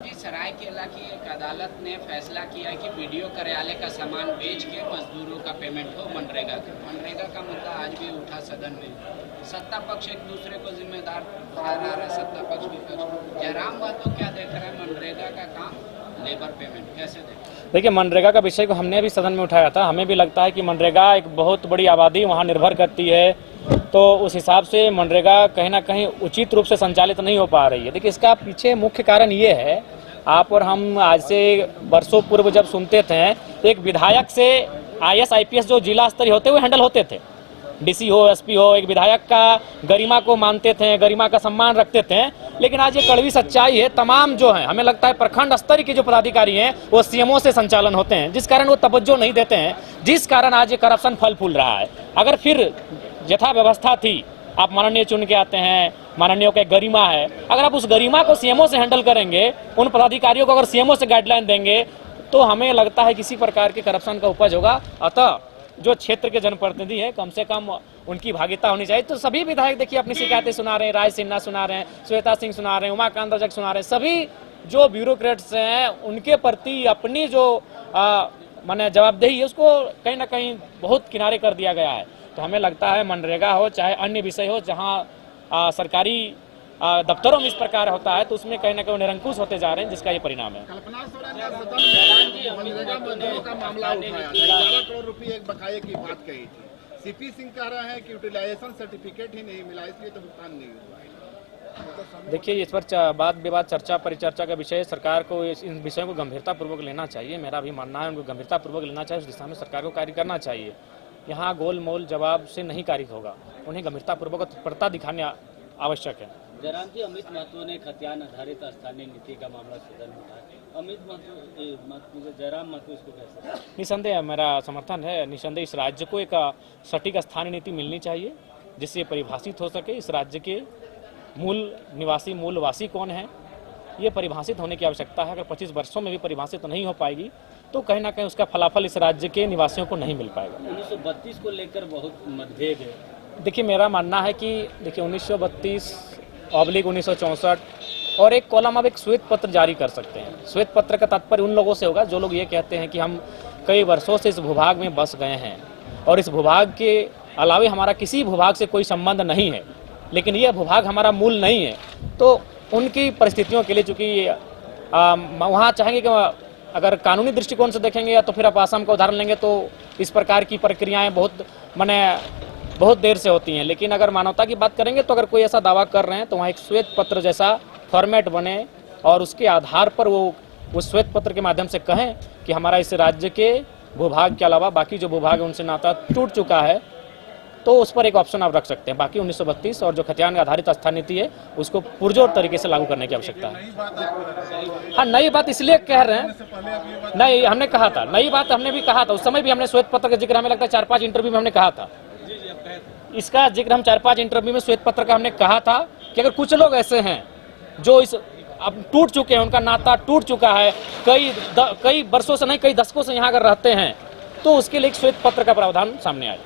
जी, सरायकेला की एक अदालत ने फैसला किया कि वीडियो कार्यालय का सामान बेच के मजदूरों का पेमेंट हो मनरेगा का मुद्दा आज भी उठा सदन में। सत्ता पक्ष एक दूसरे को जिम्मेदार ठहरा रहा है, सत्ता पक्ष विपक्ष। जयराम महतो क्या देख रहे हैं मनरेगा का काम, लेबर पेमेंट कैसे देखें? देखिए, मनरेगा का विषय को हमने भी सदन में उठाया था। हमें भी लगता है कि मनरेगा एक बहुत बड़ी आबादी वहाँ निर्भर करती है, तो उस हिसाब से मनरेगा कहीं ना कहीं उचित रूप से संचालित नहीं हो पा रही है। देखिए, इसका पीछे मुख्य कारण ये है, आप और हम आज से वर्षों पूर्व जब सुनते थे, एक विधायक से IAS IPS जो जिला स्तरीय होते हुए हैंडल होते थे, DC हो SP हो, एक विधायक का गरिमा को मानते थे, गरिमा का सम्मान रखते थे। लेकिन आज ये कड़वी सच्चाई है, तमाम जो हैं, हमें लगता है प्रखंड स्तर के जो पदाधिकारी हैं वो CMO से संचालन होते हैं, जिस कारण वो तवज्जो नहीं देते हैं, जिस कारण आज ये करप्शन फल फूल रहा है। अगर फिर यथा व्यवस्था थी, आप माननीय चुन के आते हैं, माननीय का गरिमा है, अगर आप उस गरिमा को CMO से हैंडल करेंगे, उन पदाधिकारियों को अगर CMO से गाइडलाइन देंगे, तो हमें लगता है किसी प्रकार के करप्शन का उपज होगा। अतः जो क्षेत्र के जनप्रतिनिधि हैं, कम से कम उनकी भागीदारी होनी चाहिए। तो सभी विधायक देखिए अपनी शिकायतें सुना रहे हैं, राय सिन्हा सुना रहे हैं, श्वेता सिंह सुना रहे हैं, उमाकांत रजक सुना रहे हैं। सभी जो ब्यूरोक्रेट्स हैं उनके प्रति अपनी जो माने जवाबदेही है उसको कहीं ना कहीं बहुत किनारे कर दिया गया है। तो हमें लगता है मनरेगा हो चाहे अन्य विषय हो, जहाँ सरकारी दफ्तरों में इस प्रकार होता है, तो उसमें कहीं ना कहीं निरंकुश होते जा रहे हैं, जिसका ये परिणाम है। कल्पना सोरेन ने सदन में मनरेगा मजदूरों का मामला उठाया, 11 करोड़ रुपए एक बकाये की बात कही थी। CP सिंह कह रहे हैं कि यूटिलाइजेशन सर्टिफिकेट ही नहीं मिला, इसलिए तो भुगतान नहीं हुआ। देखिए, इस पर वाद विवाद चर्चा परिचर्चा का विषय, सरकार को इन विषयों को गंभीरतापूर्वक लेना चाहिए। मेरा भी मानना है उनको गंभीरतापूर्वक लेना चाहिए, उस दिशा में सरकार को कार्य करना चाहिए। यहाँ गोल मोल जवाब से नहीं कार्य होगा, उन्हें गंभीरतापूर्वक तत्परता दिखाने आवश्यक है। जयराम जी, अमित महतो ने खतियान आधारित स्थानीय नीति का मामला सदन में उठाया। अमित महतो जयराम महतो इसको कैसे? निसंदेह मेरा समर्थन है। निसंदेह इस राज्य को एक सटीक स्थानीय नीति मिलनी चाहिए, जिससे परिभाषित हो सके इस राज्य के मूलवासी कौन है, ये परिभाषित होने की आवश्यकता है। अगर 25 वर्षों में भी परिभाषित नहीं हो पाएगी तो कहीं ना कहीं उसका फलाफल इस राज्य के निवासियों को नहीं मिल पाएगा। 1932 को लेकर बहुत मतभेद है। देखिए, मेरा मानना है कि देखिए 1932/1964 और एक कॉलम, अब एक श्वेत पत्र जारी कर सकते हैं। श्वेत पत्र का तात्पर्य उन लोगों से होगा जो लोग ये कहते हैं कि हम कई वर्षों से इस भूभाग में बस गए हैं और इस भूभाग के अलावे हमारा किसी भूभाग से कोई संबंध नहीं है, लेकिन यह भूभाग हमारा मूल नहीं है। तो उनकी परिस्थितियों के लिए, चूँकि वहाँ चाहेंगे कि अगर कानूनी दृष्टिकोण से देखेंगे या तो फिर आप आसाम का उदाहरण लेंगे, तो इस प्रकार की प्रक्रियाएँ बहुत देर से होती हैं। लेकिन अगर मानवता की बात करेंगे तो अगर कोई ऐसा दावा कर रहे हैं तो वहाँ एक श्वेत पत्र जैसा फॉर्मेट बने और उसके आधार पर वो उस श्वेत पत्र के माध्यम से कहें कि हमारा इस राज्य के भूभाग के अलावा बाकी जो भूभाग है उनसे नाता टूट चुका है, तो उस पर एक ऑप्शन आप रख सकते हैं। बाकी 1932 और जो खतियान आधारित स्थानीय नीति है उसको पुरजोर तरीके से लागू करने की आवश्यकता है। हाँ, नई बात इसलिए कह रहे हैं, नहीं हमने कहा था, नई बात हमने भी कहा था, उस समय भी हमने श्वेत पत्र का जिक्र हमें लगता है 4-5 इंटरव्यू में हमने कहा था। इसका जिक्र हम 4-5 इंटरव्यू में श्वेत पत्र का हमने कहा था कि अगर कुछ लोग ऐसे हैं जो इस अब टूट चुके हैं, उनका नाता टूट चुका है, कई वर्षों से नहीं कई दशकों से यहाँ अगर रहते हैं, तो उसके लिए एक श्वेत पत्र का प्रावधान सामने आए।